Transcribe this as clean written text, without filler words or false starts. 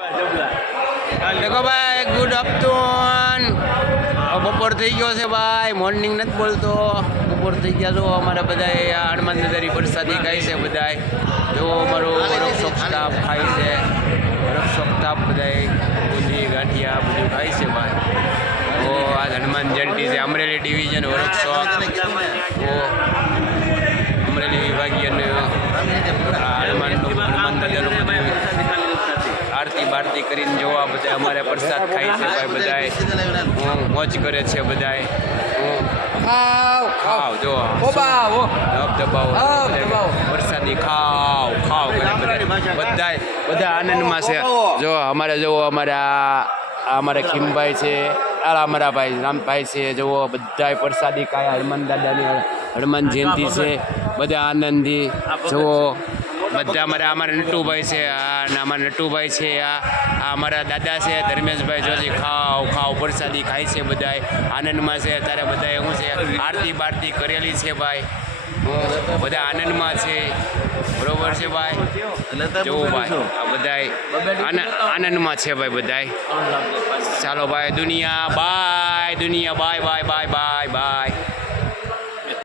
દેખો ભાઈ, good afternoon. બપોર થઈ ગયો છે ભાઈ, મોર્નિંગ નથી બોલતો. બપોર થઈ ગયા જો અમારા બધા હનુમાન દાદાની પ્રસાદી ખાય છે બધા. જો અમારો વરકશોપ સ્ટાફ ખાય છે. વરકશોપ સ્ટાફ બધા બુંદી ગાંઠિયા બધું ખાય છે ભાઈ. તો આજ હનુમાન જયંતિ છે. અમરેલી ડિવિઝન વર્કશોપ, અમરેલી વિભાગીય હનુમાન દાદાનું આરતી બારતી કરીને જોવા બધા અમારે પ્રસાદ ખાય છે ભાઈ. બધાય મોજ કરે છે બધાય. ખાવ જો દબાવો પ્રસાદી ખાવ કરે બધા આનંદમાં છે. જો અમારે જુઓ અમારા ખીમભાઈ છે, અમારા ભાઈ રામભાઈ છે. જુઓ બધા પ્રસાદી ખાય. હનુમાન દાદાની હનુમાન જયંતિ છે, બધા આનંદથી જુઓ. બધા અમારા નટુભાઈ છે, અમારા નટુભાઈ છે. આ અમારા દાદા છે ધર્મેશભાઈ જોજી. ખાવ પ્રસાદી ખાય છે બધા આનંદમાં છે. અત્યારે બધા શું છે આરતી બારતી કરેલી છે ભાઈ. બધા આનંદમાં છે, બરોબર છે ભાઈ. જોવું ભાઈ આ બધા આનંદમાં છે ભાઈ બધા. ચાલો ભાઈ, દુનિયા બાય બાય બાય બાય.